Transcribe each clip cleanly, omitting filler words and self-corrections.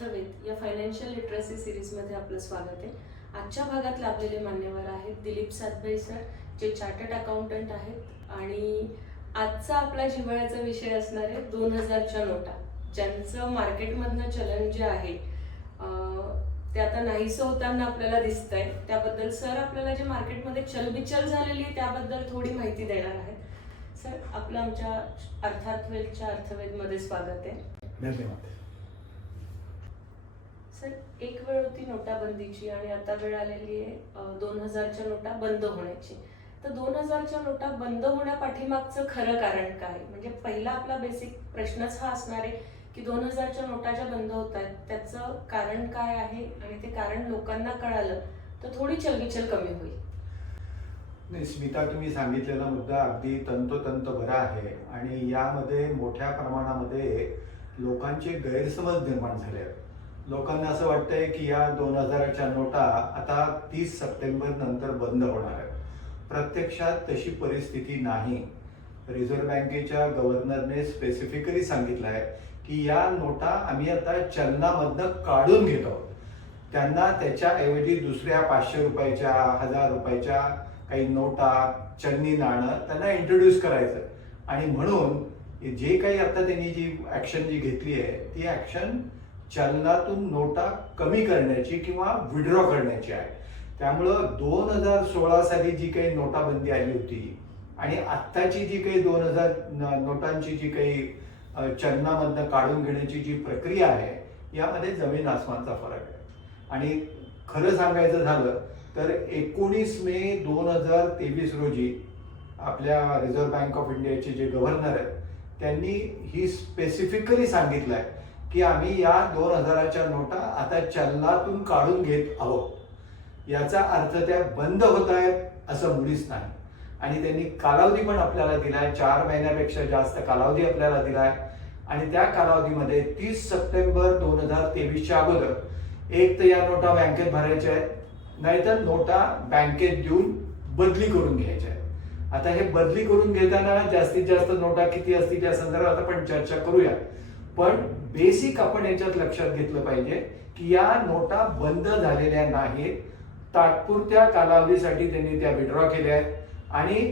अर्थवेद या financial literacy सिरीजमध्ये आपलं स्वागत आहे. आजच्या भागात लाभलेले मान्यवर आहेत दिलीप सातभाई सर, जे चार्टर्ड अकाउंटंट आहेत. आणि आजचा आपला जिव्हाळ्याचा विषय असणार आहे 2000च्या नोटा, ज्यांचं मार्केटमधनं चलन जे आहे ते आता नाहीसं होताना आपल्याला दिसत आहे. त्याबद्दल सर आपल्याला जे मार्केटमध्ये चलबिचल झालेली आहे त्याबद्दल थोडी माहिती देणार आहेत. सर, आपलं आमच्या अर्थार्थवेदच्या अर्थवेदमध्ये स्वागत आहे. धन्यवाद. सर, एक वेळ होती नोटाबंदीची आणि आता वेळ आलेली आहे 2000च्या नोटा बंद होण्याची. तर 2000च्या नोटा बंद होण्यापाठीमागचं खरं कारण काय? म्हणजे पहिला आपला बेसिक प्रश्नच हा असणार आहे की 2000च्या नोटा ज्या बंद होत आहेत त्याचं कारण काय आहे, आणि ते कारण लोकांना कळालं तर थोडी चलबिचल कमी होईल. नाही स्मिता, तुम्ही सांगितलेला मुद्दा अगदी तंतोतंत बरा आहे आणि यामध्ये मोठ्या प्रमाणामध्ये लोकांचे गैरसमज निर्माण झाले आहेत. लोकांना असं वाटतंय की या 2000च्या नोटा आता 30 सप्टेंबर नंतर बंद होणार आहेत. प्रत्यक्षात तशी परिस्थिती नाही. रिझर्व्ह बँकेच्या गव्हर्नरने स्पेसिफिकली सांगितलं आहे की या नोटा आम्ही आता चलनामधनं काढून घेत आहोत. त्यांना त्याच्याऐवजी दुसऱ्या 500 रुपयाच्या 1000 रुपयाच्या काही नोटा, चलनी नाणं त्यांना इंट्रोड्यूस करायचं. आणि म्हणून जे काही आता त्यांनी जी ऍक्शन जी घेतली आहे ती ऍक्शन चलनातून नोटा कमी करण्याची किंवा विड्रॉ करण्याची आहे. त्यामुळं 2016 साली जी काही नोटाबंदी आली होती आणि आत्ताची जी काही 2000 नोटांची जी काही चलनामधनं काढून घेण्याची जी प्रक्रिया आहे यामध्ये जमीन आसमानचा फरक आहे. आणि खरं सांगायचं झालं तर 19 मे 2023 रोजी आपल्या रिझर्व्ह बँक ऑफ इंडियाचे जे गव्हर्नर आहेत त्यांनी ही स्पेसिफिकली सांगितलं आहे की आम्ही या 2000च्या नोटा आता चलनातून काढून घेत आहोत. याचा अर्थ त्या बंद होत आहेत असं मुळीच नाही. आणि त्यांनी कालावधी पण आपल्याला दिलाय, 4 महिन्यापेक्षा जास्त कालावधी आपल्याला दिलाय. आणि त्या कालावधीमध्ये 30 सप्टेंबर 2023च्या अगोदर एक तर या नोटा बँकेत भरायच्या आहेत, नाहीतर नोटा बँकेत देऊन बदली करून घ्यायच्या आहेत. आता हे बदली करून घेताना जास्तीत जास्त नोटा किती असतील या संदर्भात आपण चर्चा करूया. पण बेसिक आपण याच्यात लक्षात घेतलं पाहिजे की या नोटा बंद झालेल्या नाहीत. तात्पुरत्या कालावधीसाठी त्यांनी त्या विड्रॉ केल्या आहेत. आणि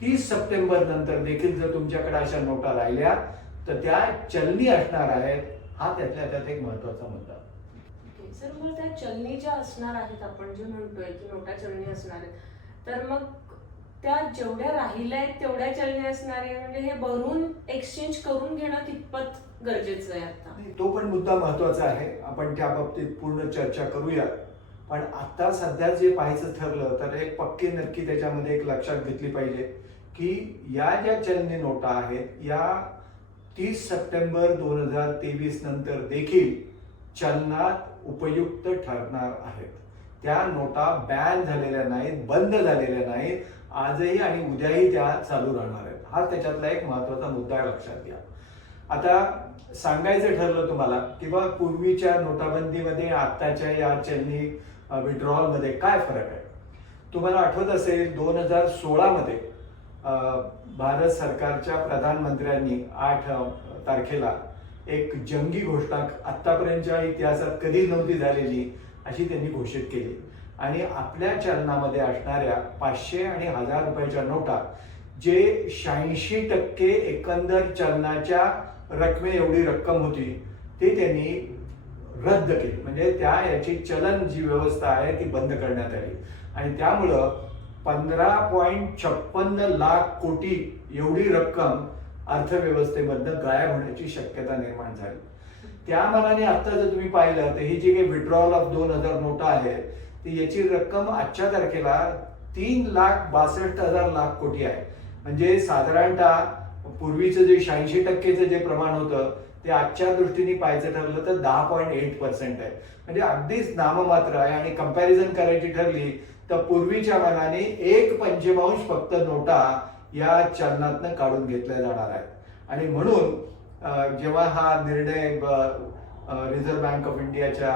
30 सप्टेंबर नंतर देखील जर तुमच्याकडे अशा नोटा राहिल्या तर त्या चलनी असणार आहेत. हा त्यातल्या त्यात एक महत्वाचा मुद्दा. सर, मग त्या चलनी ज्या असणार आहेत, आपण जे म्हणतोय की नोटा चलनी असणार आहेत, तर मग त्या जेवढ्या राहिल्या आहेत तेवढ्या चलनी असणार आहे, म्हणजे हे भरून एक्सचेंज करून घेणं कितपत गरजेचं आहे आता? तो पण मुद्दा महत्वाचा आहे. आपण त्या बाबतीत पूर्ण चर्चा करूया. पण आता सध्या जे पाहायचं ठरलं तर एक पक्की नक्की त्याच्यामध्ये एक लक्षात घेतली पाहिजे की या ज्या चलनी नोटा आहेत या 30 सप्टेंबर 2023 नंतर देखील चलनात उपयुक्त ठरणार आहेत. त्या नोटा बॅन झालेल्या नाहीत, बंद झालेल्या नाहीत. आजही आणि उद्याही त्या चालू राहणार आहेत. हा त्याच्यातला एक महत्वाचा मुद्दा लक्षात घ्या. आता सांगायचं ठरलं तुम्हाला की बा पूर्वीच्या नोटाबंदीमध्ये आत्ताच्या या चलनी विड्रॉल मध्ये काय फरक आहे. तुम्हाला आठवत असेल 2016 मध्ये भारत सरकारच्या प्रधानमंत्र्यांनी 8 तारखेला एक जंगी घोषणा आतापर्यंतच्या इतिहासात कधी नव्हती झालेली अशी त्यांनी घोषित केली. आणि आपल्या चलनामध्ये असणाऱ्या 500 आणि 1000 रुपयाच्या नोटा जे 86% एकंदर चलनाच्या रकमे एवढी रक्कम होती ते त्यांनी रद्द केली. म्हणजे याची चलन जी व्यवस्था आहे ती बंद करण्यात आली. आणि त्यामुळं 15.56 लाख कोटी एवढी रक्कम अर्थव्यवस्थेमधनं गायब होण्याची शक्यता निर्माण झाली. त्या मानाने आता जर तुम्ही पाहिलं तर ही जी काही विड्रॉल ऑफ 2000 नोटा आहे ती याची रक्कम आजच्या तारखेला 3,62,000 लाख कोटी आहे. म्हणजे साधारणतः पूर्वीचं जे 86%चं जे प्रमाण होतं ते आजच्या दृष्टीने पाहायचं ठरलं तर 10.8% आहे. म्हणजे अगदीच नाममात्र आहे. आणि कंपॅरिझन करायची ठरली तर पूर्वीच्या मानाने 1/पंचमांश फक्त नोटा या चलनातनं काढून घेतल्या जाणार आहेत. आणि म्हणून जेव्हा हा निर्णय रिझर्व्ह बँक ऑफ इंडियाच्या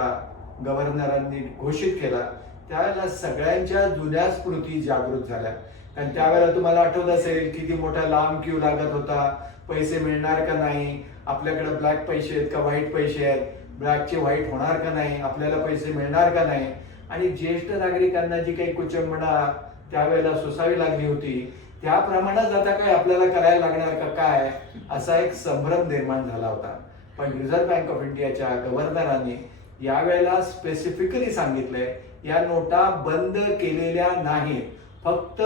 गव्हर्नरांनी घोषित केला त्यावेळेला सगळ्यांच्या जुन्या स्मृती जागृत झाल्या. कारण त्यावेळेला तुम्हाला आठवत असेल किती मोठा लांब क्यू लागत होता, पैसे मिळणार का नाही, आपल्याकडे ब्लॅक पैसे आहेत का व्हाईट पैसे आहेत. ब्लॅकचे व्हाईट होणार का नाही, आपल्याला पैसे मिळणार का नाही, आणि ज्येष्ठ नागरिकांना जी काही कुचंबणा त्यावेळेला सोसावी लागली होती त्या प्रमाणात आता काय आपल्याला करायला लागणार का काय, असा एक संभ्रम निर्माण झाला होता. पण रिझर्व्ह बँक ऑफ इंडियाच्या गव्हर्नरांनी यावेळेला स्पेसिफिकली सांगितलंय या नोटा बंद केलेल्या नाहीत, फक्त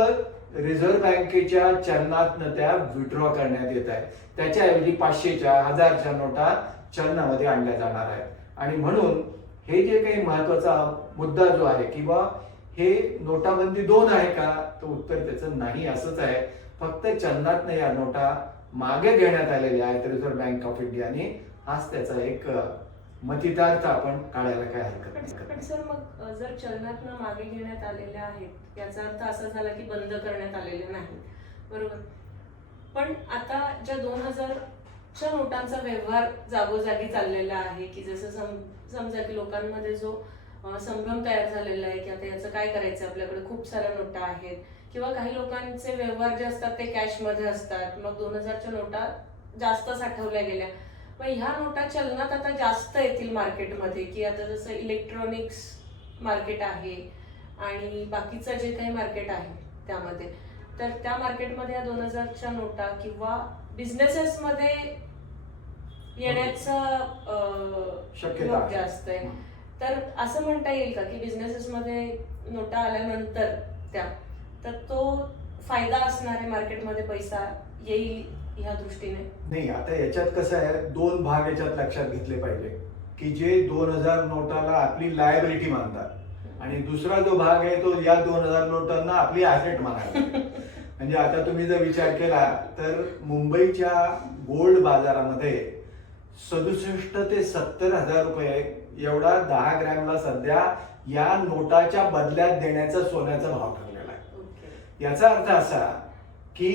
रिझर्व्ह बँकेच्या चलनातनं त्या विड्रॉ करण्यात येत आहे. त्याच्याऐवजी 500च्या 1000च्या नोटा चलनामध्ये आणल्या जाणार आहेत. आणि म्हणून हे जे काही महत्वाचा मुद्दा जो आहे किंवा हे नोटाबंदी 2 आहे का, तर उत्तर त्याचं नाही असंच आहे. फक्त चलनातनं या नोटा मागे घेण्यात आलेल्या आहेत रिझर्व्ह बँक ऑफ इंडियाने, हाच त्याचा एक मतितार्थ आपण काढायला काय हरकत नाही. पण सर मग जर चलनातनं मागे घेण्यात आलेल्या आहेत याचा अर्थ असा झाला की बंद करण्यात आलेल्या नाही, बरोबर. पण आता ज्या 2000च्या नोटांचा व्यवहार जागोजागी चाललेला आहे की जसं समजा की लोकांमध्ये जो संभ्रम तयार झालेला आहे की आता याचं काय करायचं, आपल्याकडे खूप साऱ्या नोटा आहेत, किंवा काही लोकांचे व्यवहार जे असतात ते कॅशमध्ये असतात, मग 2000च्या नोटा जास्त साठवल्या गेल्या, मग ह्या नोटा चलनात आता जास्त येतील मार्केटमध्ये, की आता जसं इलेक्ट्रॉनिक्स मार्केट आहे आणि बाकीचं जे काही मार्केट आहे त्यामध्ये, तर त्या मार्केटमध्ये या 2000च्या नोटा किंवा बिझनेसेसमध्ये येण्याचं शक्यता जास्त आहे. तर असं म्हणता येईल का की बिझनेसेसमध्ये नोटा आल्यानंतर तर तो फायदा असणार आहे, मार्केटमध्ये पैसा येईल ह्या दृष्टीने? नाही, आता याच्यात कसं आहे, 2 भाग याच्यात लक्षात घेतले पाहिजे की जे 2000 नोटाला आपली लायबिलिटी मानतात आणि दुसरा जो भाग आहे तो या 2000 नोटांना आपली ऍसेट मानायला. म्हणजे आता तुम्ही जर विचार केला तर मुंबईच्या गोल्ड बाजारामध्ये 67 ते 70 हजार रुपये एवढा 10 ग्रॅमला सध्या या नोटाच्या बदल्यात देण्याचा सोन्याचा भाव ठरलेला आहे. याचा अर्थ असा की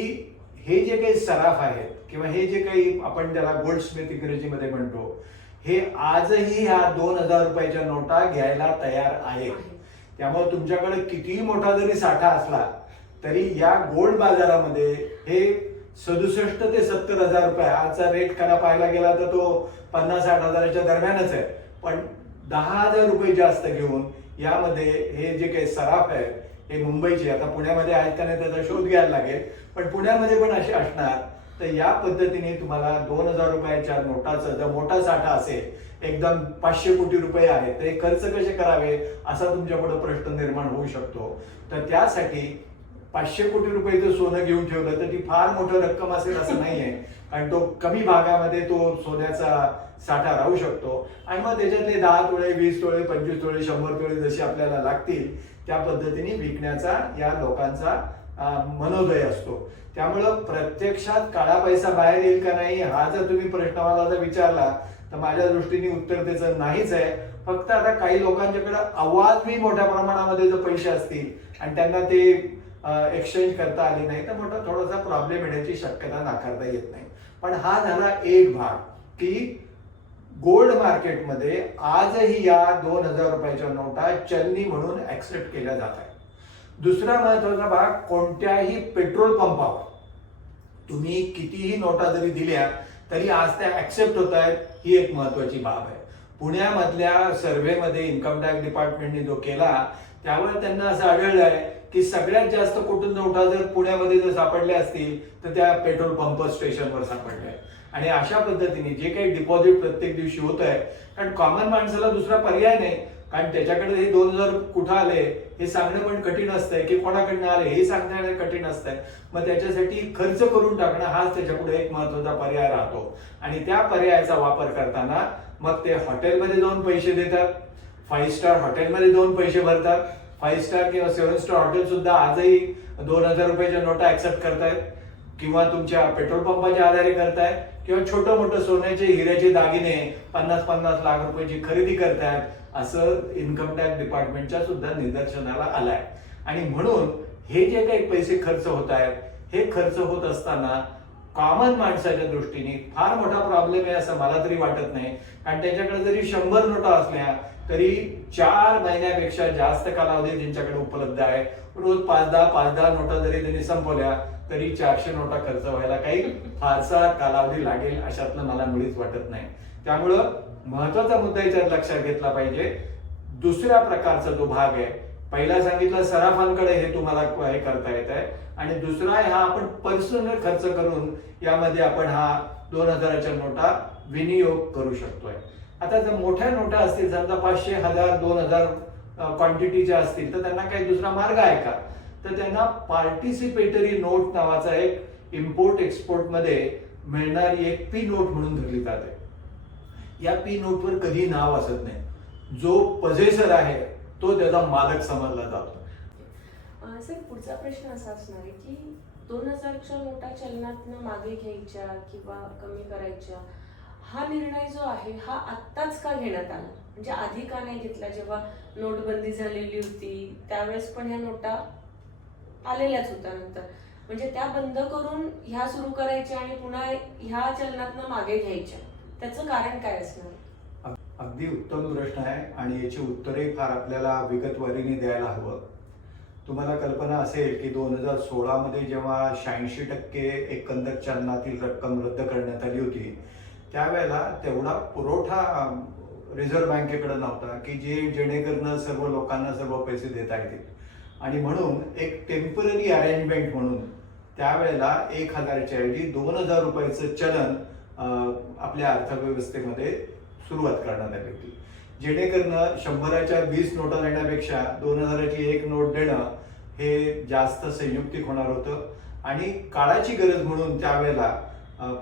हे जे काही सराफ आहेत किंवा हे जे काही आपण त्याला गोल्ड स्मिथ इंग्रजीमध्ये म्हणतो, हे आजही ह्या 2000 रुपयाच्या नोटा घ्यायला तयार आहेत. त्यामुळे तुमच्याकडे कितीही मोठा जरी साठा असला तरी या गोल्ड बाजारामध्ये हे 67 ते 70 हजार रुपये, आजचा रेट खरा पाहायला गेला तर तो 50-60 हजाराच्या दरम्यानच आहे, पण 10,000 रुपये जास्त घेऊन यामध्ये हे जे काही सराफ आहेत हे मुंबईचे, आता पुण्यामध्ये आहेत का नाही त्याचा शोध घ्यायला लागेल, पण पुण्यामध्ये पण असे असणार. तर या पद्धतीने तुम्हाला 2000 रुपयाच्या नोटाचा जर मोठा साठा असेल, एकदम 500 कोटी रुपये आहेत, तर हे खर्च कसे करावे असा तुमच्या पुढे प्रश्न निर्माण होऊ शकतो. तर त्यासाठी 500 कोटी रुपये सोनं घेऊन ठेवलं तर ती फार मोठी रक्कम असेल असं नाहीये, कारण तो कमी भागामध्ये तो सोन्याचा साठा राहू शकतो. आणि मग त्याच्यातले 10 तोळे 20 तोळे 25 तोळे 100 तोळे जसे आपल्याला लागतील त्या पद्धतीने विकण्याचा या लोकांचा मनोदय असतो. त्यामुळं प्रत्यक्षात काळा पैसा बाहेर येईल का नाही हा जर तुम्ही प्रश्न मला जर विचारला तर माझ्या दृष्टीने उत्तर त्याचं नाहीच आहे. फक्त आता काही लोकांच्याकडे अवाजवी मोठ्या प्रमाणामध्ये जर पैसे असतील आणि त्यांना ते एक्सचेंज करता आले नाही तर मोठा थोडासा प्रॉब्लेम येण्याची शक्यता नाकारता येत नाही. पण हा झाला एक भाग की गोल्ड मार्केटमध्ये आजही या 2000 रुपयाच्या नोटा चलनी म्हणून ऍक्सेप्ट केल्या जात आहेत. दुसरा महत्वाचा भाग, कोणत्याही पेट्रोल पंपावर तुम्ही कितीही नोटा जरी दिल्या तरी आज त्या ऍक्सेप्ट होत आहेत, ही एक महत्वाची बाब आहे. पुण्यामधल्या सर्व्हेमध्ये इन्कम टॅक्स डिपार्टमेंटने जो केला त्यामुळे त्यांना असं आढळलं आहे की सगळ्यात जास्त कुठून नोटा जर पुण्यामध्ये जर सापडल्या असतील तर त्या पेट्रोल पंप स्टेशनवर सापडल्या. आणि अशा पद्धतीने जे काही डिपॉझिट प्रत्येक दिवशी होत आहे, कारण कॉमन माणसाला दुसरा पर्याय नाही, कारण त्याच्याकडे हे 2000 कुठं आले हे सांगणं पण कठीण असतंय की कोणाकडनं आले हे सांगणं कठीण असतंय. मग त्याच्यासाठी खर्च करून टाकणं हाच त्याच्यापुढे एक महत्वाचा पर्याय राहतो. आणि त्या पर्यायाचा वापर करताना मग ते हॉटेलमध्ये जाऊन पैसे देतात, 5 स्टार हॉटेलमध्ये जाऊन पैसे भरतात. 5 स्टार किंवा 7 स्टार हॉटेल सुद्धा आजही 2000 रुपयाच्या नोटा ऍक्सेप्ट करतायत किंवा तुमच्या पेट्रोल पंपाच्या आधारे करतायत किंवा छोटं मोठं सोन्याचे हिऱ्याचे दागिने 50-50 लाख रुपयाची खरेदी करतायत, असं इन्कम टॅक्स डिपार्टमेंटच्या सुद्धा निदर्शनाला आलाय. आणि म्हणून हे जे काही पैसे खर्च होत आहेत हे खर्च होत असताना कॉमन माणसाच्या दृष्टीने फार मोठा प्रॉब्लेम आहे असं मला तरी वाटत नाही. कारण त्याच्याकडे जरी 100 नोटा असल्या तरी 4 महिन्यापेक्षा जास्त कालावधी त्यांच्याकडे उपलब्ध आहे. रोज 5-10 नोटा जरी त्यांनी संपवल्या तरी 400 नोटा खर्च व्हायला काही फारसा कालावधी लागेल अशातलं मला मुळीच वाटत नाही. त्यामुळं महत्वाचा मुद्दा याच्यात लक्षात घेतला पाहिजे. दुसऱ्या प्रकारचा जो भाग आहे, पहिला सांगितलं सराफांकडे हे तुम्हाला हे करता येत आहे, आणि दुसरा आहे हा आपण पर्सनल खर्च करून यामध्ये आपण हा 2000च्या नोटा विनियोग करू शकतोय. आता जर मोठ्या नोटा असतील, समजा 500, 1000, 2000 क्वांटिटीच्या असतील, तर त्यांना काही दुसरा मार्ग आहे का? तर त्यांना पार्टिसिपेटरी नोट नावाचा एक इम्पोर्ट एक्सपोर्ट मध्ये मिळणारी एक पी नोट म्हणून धरली जाते. या पी नोटवर कधी नाव असत नाही. जो पजेसर आहे तो त्याचा मालक समजला जातो. सर, पुढचा प्रश्न असा असणार आहे की 2000च्या नोटा चलनातनं मागे घ्यायच्या किंवा कमी करायच्या, हा निर्णय जो आहे हा आत्ताच का घेण्यात आला? म्हणजे आधी का नाही घेतला? जेव्हा नोटबंदी झालेली होती त्यावेळेस पण ह्या नोटा आलेल्याच होत्या नंतर. म्हणजे त्या बंद करून ह्या सुरू करायच्या आणि पुन्हा ह्या चलनातनं मागे घ्यायच्या, त्याचं कारण काय असणार? अगदी उत्तम प्रश्न आहे आणि याची उत्तरे फार आपल्याला विगतवारीने द्यायला हवं. तुम्हाला कल्पना असेल की 2016 मध्ये जेव्हा 86% एकंदर चलनातील रक्कम रद्द करण्यात आली होती, त्यावेळेला तेवढा पुरवठा रिझर्व्ह बँकेकडे नव्हता की जेणेकरून सर्व लोकांना सर्व पैसे देता येतील. आणि म्हणून एक टेम्पररी अरेंजमेंट म्हणून त्यावेळेला 1000च्या ऐवजी 2000 रुपयाचं चलन आपल्या अर्थव्यवस्थेमध्ये सुरुवात करण्यात आली होती. जेणेकरून 100च्या 20 नोटा देण्यापेक्षा 2000ची एक नोट देणं हे जास्त संयुक्तिक होणार होतं. आणि काळाची गरज म्हणून त्यावेळेला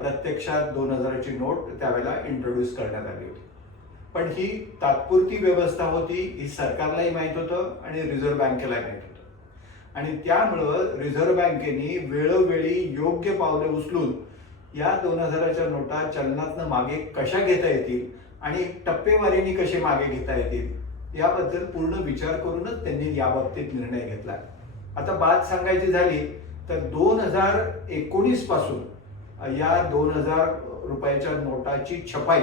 प्रत्यक्षात 2000ची नोट त्यावेळेला इंट्रोड्यूस करण्यात आली होती. पण ही तात्पुरती व्यवस्था होती, ही सरकारलाही माहित होतं आणि रिझर्व्ह बँकेलाही माहित होतं. आणि त्यामुळं रिझर्व्ह बँकेने वेळोवेळी योग्य पावले उचलून या 2000च्या नोटा चलनातनं मागे कशा घेता येतील आणि टप्पेवारीने कसे मागे घेता येतील याबद्दल पूर्ण विचार करूनच त्यांनी याबाबतीत निर्णय घेतला. आता बात सांगायची झाली तर 2019 पासून या 2000 रुपयाच्या नोटाची छपाई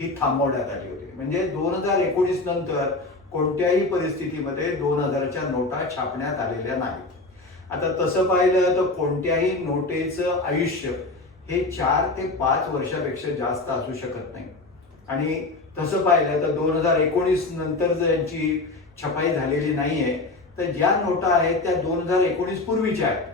ही थांबवण्यात आली होती. म्हणजे 2019 नंतर कोणत्याही परिस्थितीमध्ये 2000च्या नोटा छापण्यात आलेल्या नाहीत. आता तसं पाहिलं तर कोणत्याही नोटेचं आयुष्य हे 4 ते 5 वर्षापेक्षा जास्त असू शकत नाही. आणि तसं पाहिलं तर 2019 नंतर जर यांची छपाई झालेली नाहीये, तर ज्या नोटा आहेत त्या 2019 पूर्वीच्या आहेत.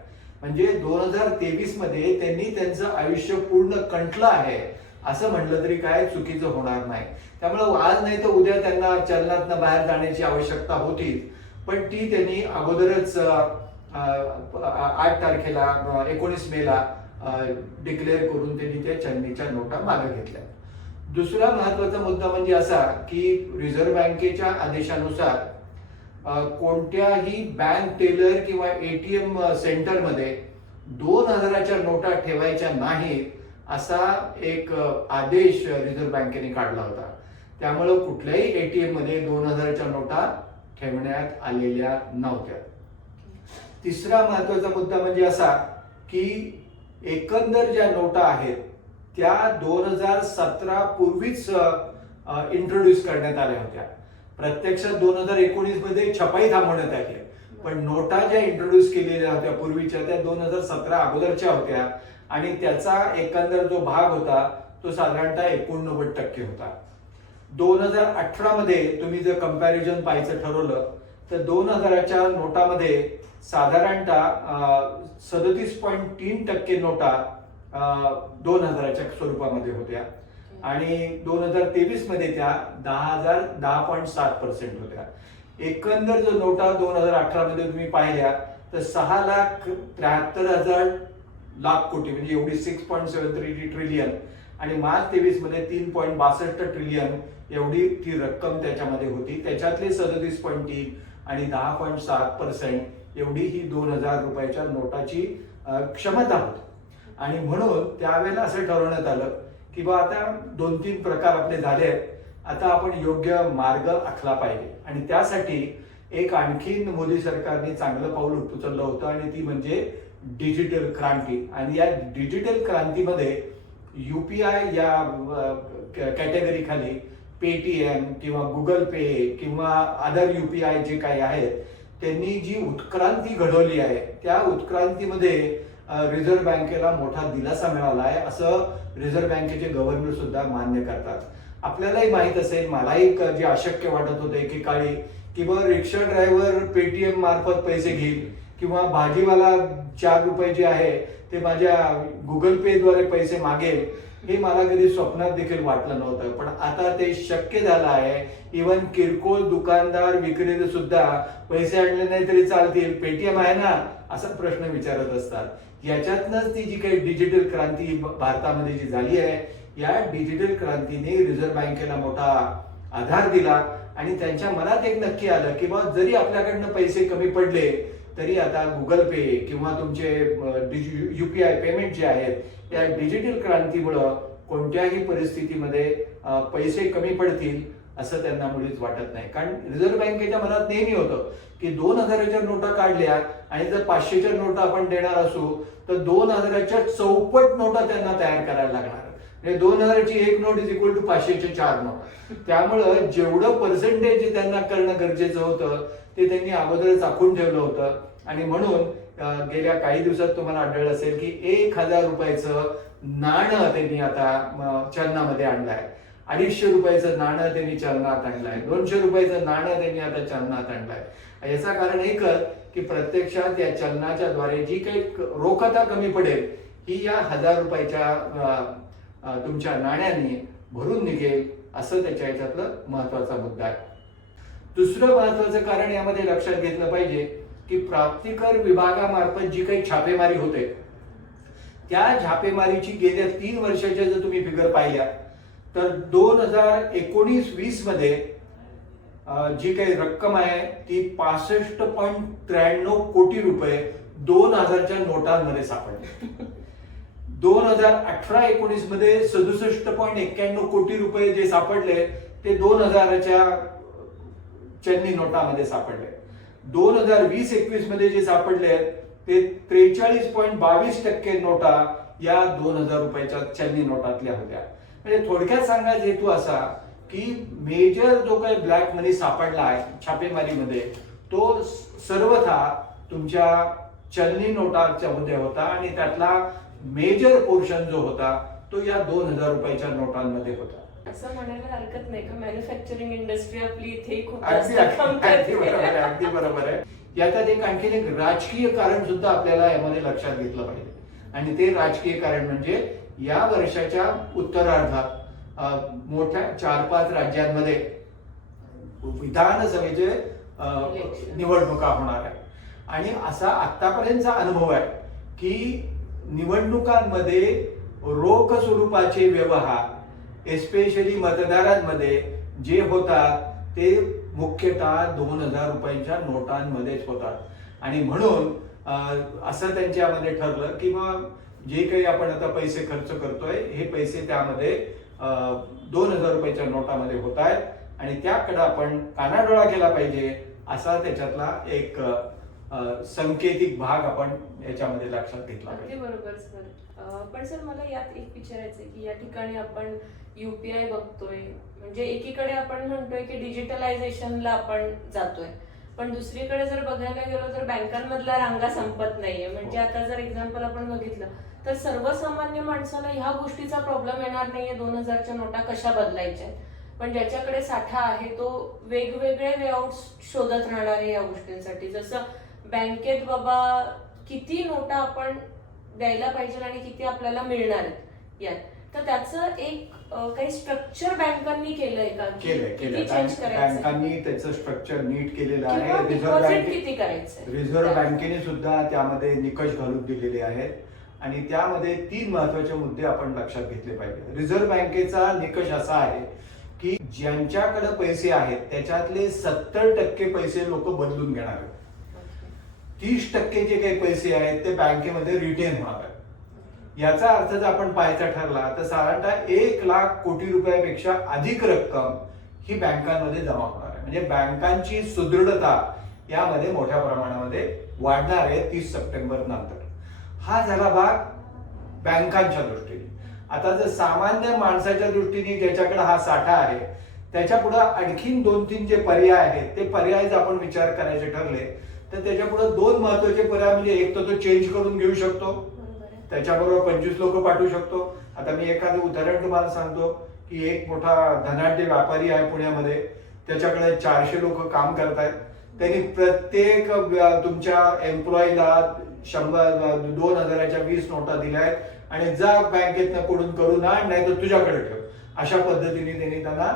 म्हणजे 2023 मध्ये त्यांनी त्यांचं आयुष्य पूर्ण कंटलं आहे असं म्हटलं तरी काय चुकीचं होणार नाही. त्यामुळे आज नाही तर उद्या त्यांना चलनातनं बाहेर जाण्याची आवश्यकता होती, पण ती त्यांनी अगोदरच 8 तारखेला 19 मेला डिक्लेअर करून त्यांनी त्या चलनीच्या नोटा मागे घेतल्या. दुसरा महत्वाचा मुद्दा म्हणजे असा की रिझर्व्ह बँकेच्या आदेशानुसार कोणत्याही बँक टेलर किंवा एटीएम सेंटरमध्ये 2000च्या नोटा ठेवायच्या नाहीत असा एक आदेश रिझर्व्ह बँकेने काढला होता. त्यामुळे कुठल्याही एटीएम मध्ये 2000च्या नोटा ठेवण्यात आलेल्या नव्हत्या. तिसरा महत्वाचा मुद्दा म्हणजे असा की एकंदर ज्या नोटा आहेत त्या 2017 पूर्वीच इंट्रोड्यूस करण्यात आल्या होत्या. प्रत्यक्षात 2019 मध्ये छपाई थांबवण्यात आली, पण नोटा ज्या इंट्रोड्यूस केलेल्या होत्या पूर्वीच्या त्या 2017 अगोदरच्या होत्या आणि त्याचा एकंदर जो भाग होता तो साधारणतः 89% होता. 2018 मध्ये तुम्ही जर कंपॅरिझन पाहायचं ठरवलं तर 2000च्या नोटामध्ये साधारणतः 37.3% नोटा 2000च्या स्वरूपामध्ये होत्या आणि 2023 मध्ये त्या 10.7% होत्या. एकंदर जर नोटा 2018 मध्ये तुम्ही पाहिल्या तर 6,73,000 लाख कोटी म्हणजे एवढी 6.73 ट्रिलियन आणि मार्च 23 मध्ये 3.62 ट्रिलियन एवढी ती रक्कम त्याच्यामध्ये होती. त्याच्यातले 37.3 आणि 10.7% एवढी ही 2000 रुपयाच्या नोटाची क्षमता होती. आणि म्हणून त्यावेळेला असं ठरवण्यात आलं की बा आता 2-3 प्रकार आपले झाले आहेत, आता आपण योग्य मार्ग आखला पाहिजे. आणि त्यासाठी एक आणखीन मोदी सरकारने चांगलं पाऊल उचललं होतं आणि ती म्हणजे डिजिटल क्रांती. आणि या डिजिटल क्रांतीमध्ये UPI या कॅटेगरी खाली पेटीएम किंवा गुगल पे किंवा अदर UPI जे काही आहेत त्यांनी जी उत्क्रांती घडवली आहे त्या उत्क्रांतीमध्ये रिझर्व्ह बँकेला मोठा दिलासा मिळाला आहे असं रिझर्व्ह बँकेचे गव्हर्नर सुद्धा मान्य करतात. आपल्यालाही माहित असेल, मलाही जे अशक्य वाटत होतं एकेकाळी, किंवा रिक्षा ड्रायव्हर पेटीएम मार्फत पैसे घेईल किंवा भाजीवाला 4 रुपये जे आहे ते माझ्या गुगल पे द्वारे पैसे मागेल, हे मला कधी स्वप्नात देखील वाटलं नव्हतं. पण आता ते शक्य झालं आहे. इव्हन किरकोळ दुकानदार विक्रेते सुद्धा पैसे आणले नाही तरी चालतील, पेटीएम आहे ना, असा प्रश्न विचारत असतात. याच्यातनंच ती जी काही डिजिटल क्रांती भारतामध्ये जी झाली आहे, या डिजिटल क्रांतीने रिझर्व्ह बँकेला मोठा आधार दिला आणि त्यांच्या मनात एक नक्की आलं की बा जरी आपल्याकडनं पैसे कमी पडले तरी आता गुगल पे किंवा तुमचे UPI पेमेंट जे आहेत, या डिजिटल क्रांतीमुळं कोणत्याही परिस्थितीमध्ये पैसे कमी पडतील असं त्यांना मुळीच वाटत नाही. कारण रिझर्व्ह बँकेच्या मनात नेहमी होतं की 2000च्या नोटा काढल्या आणि जर 500च्या नोटा आपण देणार असू तर 2000च्या चौपट नोटा त्यांना तयार करायला लागणार. म्हणजे 2000ची 1 नोट इज इक्वल टू 500चे 4 नोट. त्यामुळं जेवढं पर्सेंटेज त्यांना करणं गरजेचं होतं ते त्यांनी अगोदरच आखून ठेवलं होतं. आणि म्हणून गेल्या काही दिवसात तुम्हाला आढळलं असेल की 1000 रुपयाचं नाणं त्यांनी आता चलनामध्ये आणलंय, 250 रुपयाचं नाणं त्यांनी चलनात आणलंय, 200 रुपयाचं नाणं त्यांनी आता चलनात आणलंय. याचं कारण एकच की प्रत्यक्षात या चलनाच्या द्वारे जी काही रोखता कमी पडेल ही या 1000 रुपयाच्या तुमच्या नाण्याने भरून निघेल, असं त्याच्या याच्यातलं महत्वाचा मुद्दा आहे. दुसरं महत्वाचं कारण यामध्ये लक्षात घेतलं पाहिजे की प्राप्तिकर विभागामार्फत जी काही छापेमारी होते त्या छापेमारीची गेल्या 3 वर्षाच्या जर तुम्ही फिगर पाहिल्या तर 2019-20 मध्ये जी काही रक्कम आहे ती 65.93 कोटी रुपये 2000च्या नोटांमध्ये सापडले. 2018-19 मध्ये 67.91 कोटी रुपये जे सापडले ते 2000च्या चलनी नोटामध्ये सापडले. 2020-21 मध्ये जे सापडले ते 43.22% नोटा या 2000 रुपयाच्या चलनी नोटातल्या होत्या. म्हणजे थोडक्यात सांगायचा हेतू असा की मेजर जो काही ब्लॅक मनी सापडला आहे छापेमारीमध्ये तो सर्वथा तुमच्या चलनी नोटाच्या मध्ये होता आणि त्यातला मेजर पोर्शन जो होता तो या 2000 रुपयाच्या नोटांमध्ये होता. असं म्हणायला हरकत नाही का मॅन्युफॅक्चरिंग इंडस्ट्री आपली इथे खूप अगदी बरोबर आहे. याच्यात एक आणखीन एक राजकीय कारण सुद्धा आपल्याला यामध्ये लक्षात घेतलं पाहिजे आणि ते राजकीय कारण म्हणजे या वर्षाच्या उत्तरार्धात मोठ्या 4-5 राज्यांमध्ये विधानसभेचे निवडणुका होणार आहे. आणि असा आतापर्यंतचा अनुभव आहे की निवडणुकांमध्ये रोख स्वरूपाचे व्यवहार एस्पेशली मतदारांमध्ये जे होतात ते मुख्यतः 2000 रुपयांच्या नोटांमध्येच होतात. आणि म्हणून असं त्यांच्यामध्ये ठरलं की मग जे काही आपण आता पैसे खर्च करतोय हे पैसे त्यामध्ये 2000 रुपयाच्या नोटामध्ये होत आहेत आणि त्याकडे आपण कानाडोळा केला पाहिजे असा त्याच्यातला एक संकेतिक भाग आपण याच्यामध्ये लक्षात घेतला पाहिजे. अगदी बरोबर सर. पण सर मला यात एक विचारायचं की या ठिकाणी आपण UPI बघतोय म्हणजे एकीकडे आपण म्हणतोय की डिजिटलायझेशनला आपण जातोय पण दुसरीकडे जर बघायला गेलो तर बँकांमधला रांगा संपत नाहीये. म्हणजे आता जर एक्झाम्पल आपण बघितलं तर सर्वसामान्य माणसाला ह्या गोष्टीचा प्रॉब्लेम येणार नाहीये 2000च्या नोटा कशा बदलायच्या, पण ज्याच्याकडे साठा आहे तो वेगवेगळे वेआउट्स शोधत राहणार आहे या गोष्टींसाठी. जसं बँकेत बाबा किती नोटा आपण द्यायला पाहिजे आणि किती आपल्याला मिळणार आहेत यात, तर त्याचं एक काही स्ट्रक्चर बँकांनी केलंय का? बँकांनी त्याचं स्ट्रक्चर नीट केलेलं आहे. रिझर्व्ह बँकेने सुद्धा त्यामध्ये निकष घालून दिलेले आहेत आणि त्यामध्ये 3 महत्वाचे मुद्दे आपण लक्षात घेतले पाहिजे. रिझर्व्ह बँकेचा निकष असा आहे की ज्यांच्याकडे पैसे आहेत त्याच्यातले 70% पैसे लोक बदलून घेणार आहेत. 30% जे काही पैसे आहेत ते बँकेमध्ये रिटेन होणार आहेत. याचा अर्थ जर आपण पाहायचा ठरला तर साधारणतः 1 लाख कोटी रुपयापेक्षा अधिक रक्कम ही बँकांमध्ये जमा होणार आहे. म्हणजे बँकांची सुदृढता यामध्ये मोठ्या प्रमाणामध्ये वाढणार आहे 30 सप्टेंबर नंतर. हा झाला भाग बँकांच्या दृष्टीने. आता जर सामान्य माणसाच्या दृष्टीने ज्याच्याकडे हा साठा आहे त्याच्या पुढे आणखीन 2-3 जे पर्याय आहेत ते पर्याय जर आपण विचार करायचे ठरले तर त्याच्या पुढे 2 महत्वाचे पर्याय म्हणजे एक तर तो चेंज करून घेऊ शकतो, त्याच्याबरोबर 25 लोक पाठवू शकतो. आता मी एखादं उदाहरण तुम्हाला सांगतो की एक मोठा धनाढ्य व्यापारी आहे पुण्यामध्ये, त्याच्याकडे 400 लोक काम करतायत. त्यांनी प्रत्येक तुमच्या एम्प्लॉईला 2,000च्या 20 नोटा दिल्या आहेत आणि जा बँकेतनं कडून करून आण, नाही तर तुझ्याकडे ठेव, अशा पद्धतीने त्यांनी त्यांना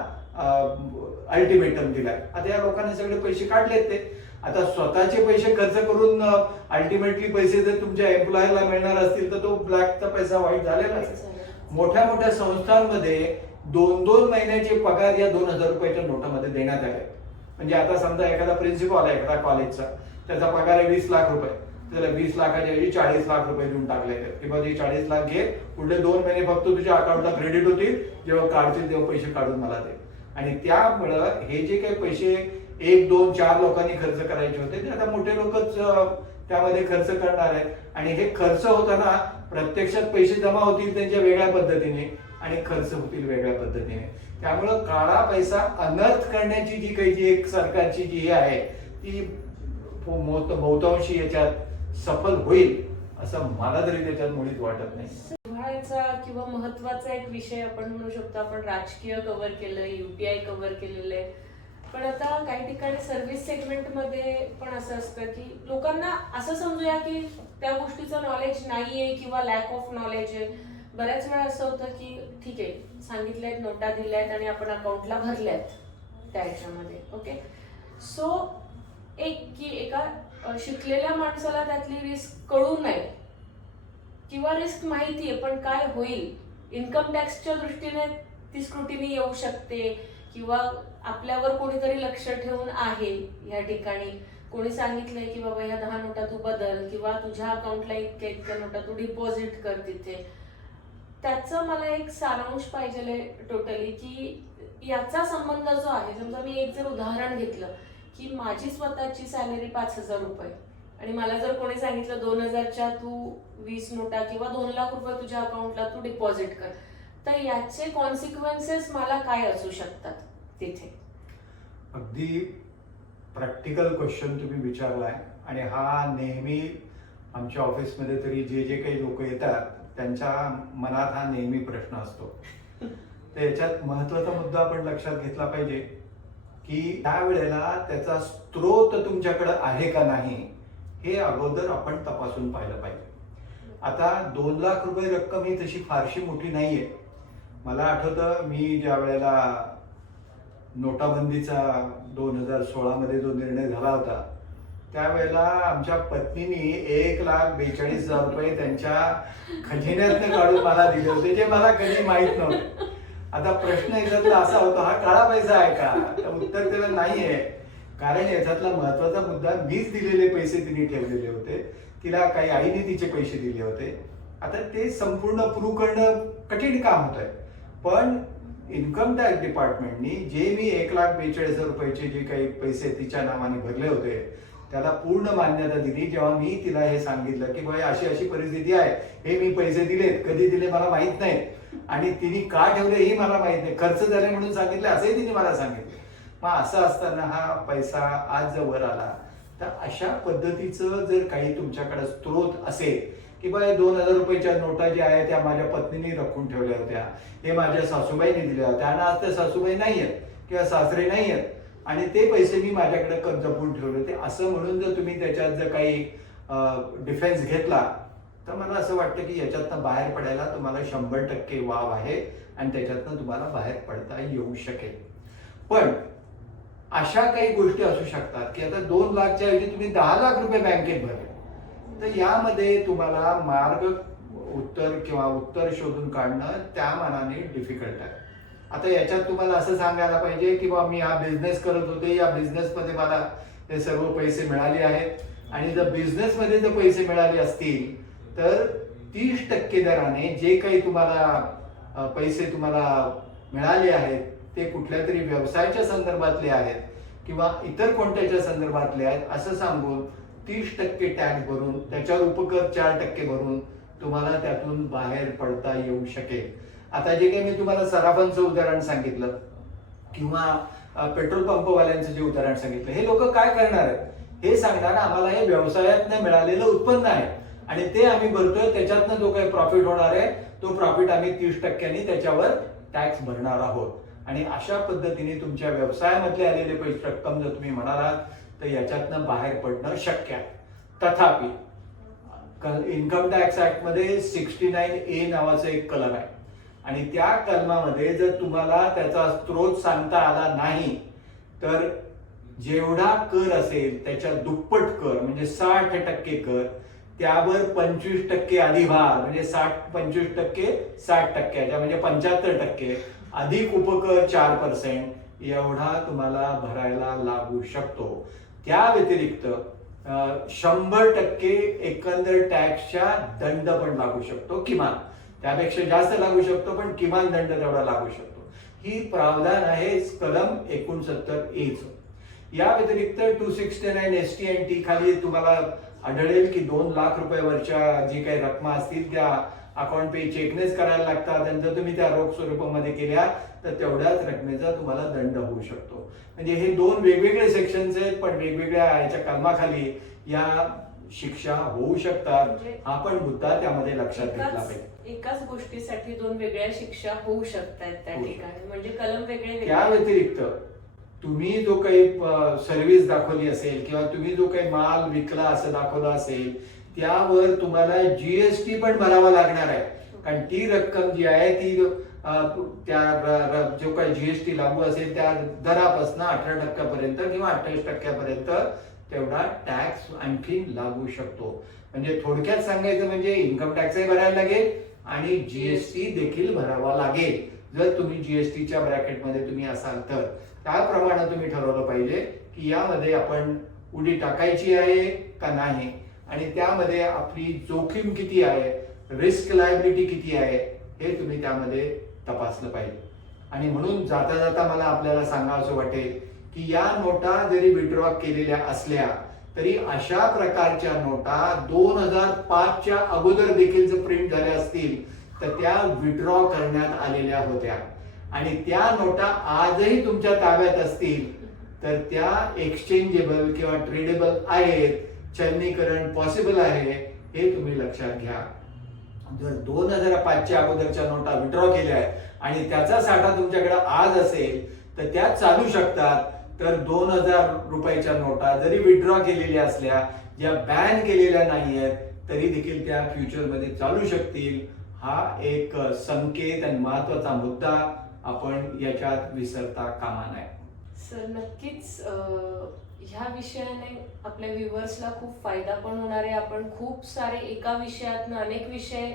अल्टिमेटम दिलाय. आता या लोकांनी सगळे पैसे काढलेत. ते आता स्वतःचे पैसे खर्च करून अल्टिमेटली पैसे जर तुमच्या एम्प्लॉयरला मिळणार असतील तर तो ब्लॅकचा पैसा वाईट झालेला आहे. मोठ्या मोठ्या संस्थांमध्ये 2-2 महिन्याचे पगार या 2,000 रुपयाच्या नोटामध्ये देण्यात आले. म्हणजे आता समजा एखादा प्रिन्सिपल आहे एखादा कॉलेजचा, त्याचा पगार आहे 20 लाख रुपये, त्याला 20 लाखाच्या ऐवजी 40 लाख रुपये देऊन टाकले किंवा ते 40 लाख घे, पुढले 2 महिने फक्त तुझ्या अकाउंटला क्रेडिट होतील, जेव्हा काढतील तेव्हा पैसे काढून मला दे. आणि त्यामुळं हे जे काही पैसे 1, 2, 4 लोकांनी खर्च करायचे होते ते आता मोठे लोकच त्यामध्ये खर्च करणार आहेत. आणि हे खर्च होताना प्रत्यक्षात पैसे जमा होतील त्यांच्या वेगळ्या पद्धतीने आणि खर्च होतील वेगळ्या पद्धतीने. त्यामुळं काळा पैसा अनर्थ करण्याची जी काही जी एक सरकारची जी आहे ती बहुतांशी याच्यात सफल होईल असं मला तरी त्याच्यात मुळीच वाटत नाही. जिव्हाळ्याचा किंवा महत्वाचा एक विषय आपण म्हणू शकतो. आपण राजकीय कव्हर केलंय, UPI कव्हर केलेलं आहे, पण आता काही ठिकाणी सर्व्हिस सेगमेंटमध्ये पण असं असतं की लोकांना असं समजूया की त्या गोष्टीचं नॉलेज नाहीये किंवा लॅक ऑफ नॉलेज आहे. बऱ्याच वेळा असं होतं की ठीक आहे, सांगितलंय, नोटा दिल्यात आणि आपण अकाउंटला भरल्यात त्या ह्याच्यामध्ये. ओके, सो एका शिकलेल्या माणसाला त्यातली रिस्क कळू नये किंवा रिस्क माहितीये पण काय होईल, इन्कम टॅक्सच्या दृष्टीने ती स्क्रुटिनी येऊ शकते किंवा आपल्यावर कोणीतरी लक्ष ठेवून आहे या ठिकाणी, कोणी सांगितलंय की बाबा ह्या 10 नोटा तू बदल किंवा तुझ्या अकाउंटला इतक्या नोटा तू डिपॉझिट कर तिथे. त्याचं मला एक सारांश पाहिजे टोटली की याचा संबंध जो आहे, समजा मी एक जर उदाहरण घेतलं की माझी स्वतःची सॅलरी 5,000 रुपये आणि मला जर कोणी सांगितलं 2,000च्या तू 20 नोटा किंवा 2 लाख रुपये तुझ्या अकाउंटला तू डिपॉझिट कर, तर याचे कॉन्सिक्वेन्सेस मला काय असू शकतात तिथे? अगदी प्रॅक्टिकल क्वेश्चन तुम्ही विचारलाय आणि हा नेहमी आमच्या ऑफिसमध्ये तरी जे काही लोक येतात त्यांच्या मनात हा नेहमी प्रश्न असतो. तर याच्यात महत्वाचा मुद्दा आपण लक्षात घेतला पाहिजे की त्यावेळेला त्याचा स्रोत तुमच्याकडे आहे का नाही हे अगोदर आपण तपासून पाहिलं पाहिजे. आता 2 लाख रुपये रक्कम ही तशी फारशी मोठी नाहीये. मला आठवतं मी ज्या वेळेला नोटाबंदीचा 2016 मध्ये जो निर्णय झाला होता त्यावेळेला आमच्या पत्नीने 1,42,000 रुपये त्यांच्या खजिन्यातनं काढून मला दिले होते, जे मला कधी माहित नव्हते. आता प्रश्न याच्यातला असा होता, हा काळा पैसा आहे का? तर उत्तर त्याला नाहीये, कारण याच्यातला महत्वाचा मुद्दा मीच दिलेले पैसे तिने ठेवलेले होते, तिला काही आईने तिचे पैसे दिले होते. आता ते संपूर्ण प्रूव्ह करणं कठीण काम होत आहे. पण इन्कम टॅक्स डिपार्टमेंटनी जे मी 1,42,000 रुपयाचे जे काही पैसे तिच्या नावाने भरले होते त्याला पूर्ण मान्यता दिली. जेव्हा मी तिला हे सांगितलं की भाई अशी अशी परिस्थिती आहे, हे मी पैसे दिलेत, कधी दिले मला माहित नाही आणि तिने का ठेवले हे मला माहित नाही, खर्च झाले म्हणून सांगितले असंही तिने मला सांगितलं. मग असं असताना हा पैसा आज जर वर आला तर अशा पद्धतीचं जर काही तुमच्याकडे स्रोत असेल की बाय 2,000 रुपयाच्या नोटा ज्या आहेत त्या माझ्या पत्नीने रखून ठेवल्या होत्या, हे माझ्या सासूबाईने दिल्या होत्या आणि आज त्या सासूबाई नाही आहेत किंवा सासरे नाही आहेत आणि ते पैसे मी माझ्याकडे जपून ठेवले होते, असं म्हणून जर तुम्ही त्याच्यात जर काही डिफेन्स घेतला तर मला असं वाटतं की याच्यातनं बाहेर पडायला तुम्हाला 100% वाव आहे आणि त्याच्यातनं तुम्हाला बाहेर पडता येऊ शकेल. पण अशा काही गोष्टी असू शकतात की आता 2 लाखच्या ऐवजी तुम्ही 10 लाख रुपये बँकेत भरले, तर यामध्ये तुम्हाला मार्ग उत्तर शोधून काढणं त्या मानाने डिफिकल्ट आहे. आता याच्यात तुम्हाला असं सांगायला पाहिजे की बा मी हा बिझनेस करत होते, या बिझनेसमध्ये मला हे सर्व पैसे मिळाले आहेत आणि जर बिझनेसमध्ये जर पैसे मिळाले असतील तर 30% दराने जे काही तुम्हाला पैसे तुम्हाला मिळाले आहेत ते कुठल्या तरी व्यवसायाच्या संदर्भातले आहेत किंवा इतर कोणत्याच्या संदर्भातले आहेत असं सांगून 30% टॅक्स भरून त्याच्यावर उपकर 4% भरून तुम्हाला त्यातून बाहेर पडता येऊ शकेल. आता जे काही मी तुम्हाला सराफांचं उदाहरण सांगितलं किंवा पेट्रोल पंपवाल्यांचं जे उदाहरण सांगितलं, हे लोक काय करणार आहेत हे सांगणार आम्हाला हे व्यवसायातनं मिळालेलं उत्पन्न आहे आणि ते आम्ही भरतोय, त्याच्यातनं जो काही प्रॉफिट होणार आहे तो प्रॉफिट आम्ही 30%नी त्याच्यावर टॅक्स भरणार आहोत. आणि अशा पद्धतीने तुमच्या व्यवसायामधले आलेले पैसे रक्कम जर तुम्ही म्हणालात तर याच्यातनं बाहेर पडणं शक्य आहे. तथापि इन्कम टॅक्स ऍक्ट मध्ये 69A नावाचं एक कलम आहे आणि त्या कलमामध्ये जर तुम्हाला त्याचा स्रोत सांगता आला नाही तर जेवढा कर असेल त्याच्या दुप्पट कर म्हणजे 60% कर, त्यावर 25% अधिभार म्हणजे 25% 60% म्हणजे 75% अधिक उपकर 4% एवढा तुम्हाला भरायला लागू शकतो. त्या व्यतिरिक्त 100% एकंदर टॅक्सच्या दंड पण लागू शकतो. किमान त्यापेक्षा जास्त लागू शकतो पण किमान दंड तेवढा लागू शकतो. ही प्रावधान आहे कलम 69A चं. या व्यतिरिक्त 269 ST&T खाली तुम्हाला आढळेल की 2 लाख रुपयावरच्या जी काही रक्कम असतील त्या अकाउंट पे चेकनेच करायला लागतात आणि जर तुम्ही त्या रोख स्वरूपामध्ये केल्या तर तेवढ्याच रकमेचा तुम्हाला दंड होऊ शकतो. म्हणजे हे 2 वेगवेगळे सेक्शन्स आहेत पण वेगवेगळ्या याच्या कलमाखाली या शिक्षा होऊ शकतात. हा पण मुद्दा त्यामध्ये लक्षात घेतला पाहिजे. एकाच गोष्टीसाठी 2 वेगळ्या शिक्षा होऊ शकतात त्या ठिकाणी, म्हणजे कलम वेगळे. त्या व्यतिरिक्त तुम्ही जो काही सर्व्हिस दाखवली असेल किंवा तुम्ही जो काही माल विकला असं दाखवलं असेल त्यावर तुम्हाला जीएसटी पण भरावा लागणार आहे. कारण ती रक्कम जी आहे ती त्या जो काही जीएसटी लागू असेल त्या दरापासून 18% पर्यंत किंवा 28% पर्यंत तेवढा टॅक्स आणखी लागू शकतो. म्हणजे थोडक्यात सांगायचं म्हणजे इन्कम टॅक्सही भरायला लागेल आणि जीएसटी देखील भरावा लागेल. जर तुम्ही जीएसटीच्या ब्रॅकेटमध्ये तुम्ही असाल तर त्याप्रमाणे तुम्ही ठरवलं पाहिजे की यामध्ये आपण उडी टाकायची आहे का नाही आणि त्यामध्ये आपली जोखीम किती आहे, रिस्क लायबिलिटी किती आहे हे तुम्ही त्यामध्ये तपासलं पाहिजे. आणि म्हणून जाता जाता मला आपल्याला सांगावं वाटेल की या नोटा जरी विड्रॉ केलेल्या असल्या तरी अशा प्रकारच्या नोटा 2005च्या अगोदर देखील जर प्रिंट झाल्या असतील तर त्या विड्रॉ करण्यात आलेल्या होत्या आणि त्या नोटा आजही तुमच्या ताब्यात असतील तर त्या एक्सचेंजेबल किंवा ट्रेडेबल आहेत, चलनीकरण पॉसिबल आहे हे तुम्ही लक्षात घ्या. जर 2005च्या अगोदरच्या नोटा विड्रॉ केल्या आहेत आणि त्याचा साठा तुमच्याकडे आज असेल तर त्या चालू शकतात. तर 2000 रुपयाच्या नोटा जरी विड्रॉ केलेल्या असल्या ज्या बॅन केलेल्या नाहीयेत तरी देखील त्या फ्युचरमध्ये चालू शकतील. हा एक संकेत आणि महत्वाचा मुद्दा आपण याच्यात विसरता कामा नये. सर नक्कीच ह्या विषयाने आपल्या व्ह्युअर्सला खूप फायदा पण होणार आहे. आपण खूप सारे एका विषयातनं अनेक विषय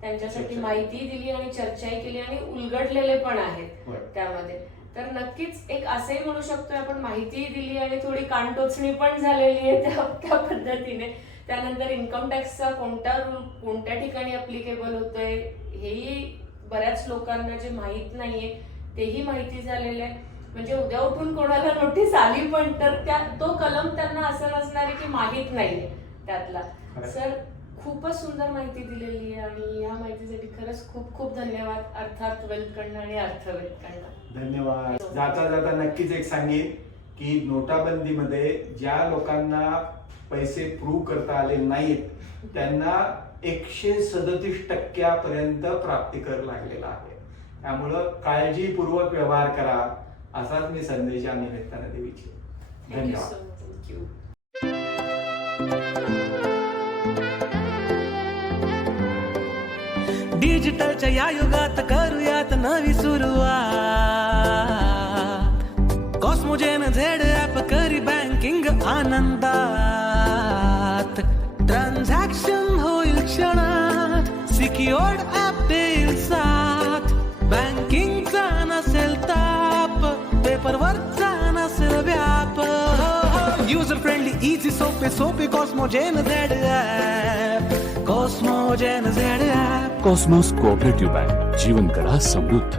त्यांच्यासाठी माहिती दिली आणि चर्चाही केली आणि उलगडलेले पण आहेत त्यामध्ये. तर नक्कीच एक असंही म्हणू शकतोय आपण माहिती दिली आणि थोडी कानटोचणी पण झालेली आहे त्या पद्धतीने. त्यानंतर इन्कम टॅक्सचा कोणत्या ठिकाणी अप्लिकेबल होतोय हेही बऱ्याच लोकांना जे माहित नाहीये तेही माहिती झालेलं आहे. म्हणजे उद्या उठून कोणाला नोटीस आली पण तर तो कलम त्यांना असं नसणार आहे की माहित नाहीये त्यातला. सर खूपच सुंदर माहिती दिलेली आहे आणि या माहितीसाठी खरंच खूप खूप धन्यवाद. अर्थात वेल्थकडनं आणि अर्थवेधकडनं धन्यवाद. जाता जाता नक्कीच एक सांगेन की नोटाबंदीमध्ये ज्या लोकांना पैसे प्रूव्ह करता आले नाहीत त्यांना 137% पर्यंत प्राप्तिकर लागलेला आहे. त्यामुळं काळजीपूर्वक व्यवहार करा असाच मी संदेश या निमित्ताने देऊ इच्छितो. धन्यवाद. थँक्यू. डिजिटलच्या या युगात करूयात नवी सुरुवात. कॉस्मोजेन झेड ॲप करी बँकिंग आनंदात. ट्रान्झॅक्शन होईल क्षणात, सिक्युअर्ड ॲप देईल साथ. बँकिंगचा नसेल ताप, पेपरवर्कचा नसेल व्याप. युजर फ्रेंडली इझी सोपे Cosmogen Z app. Cosmogen Z app. Cosmos cooperative bank, जीवन करा समृद्ध.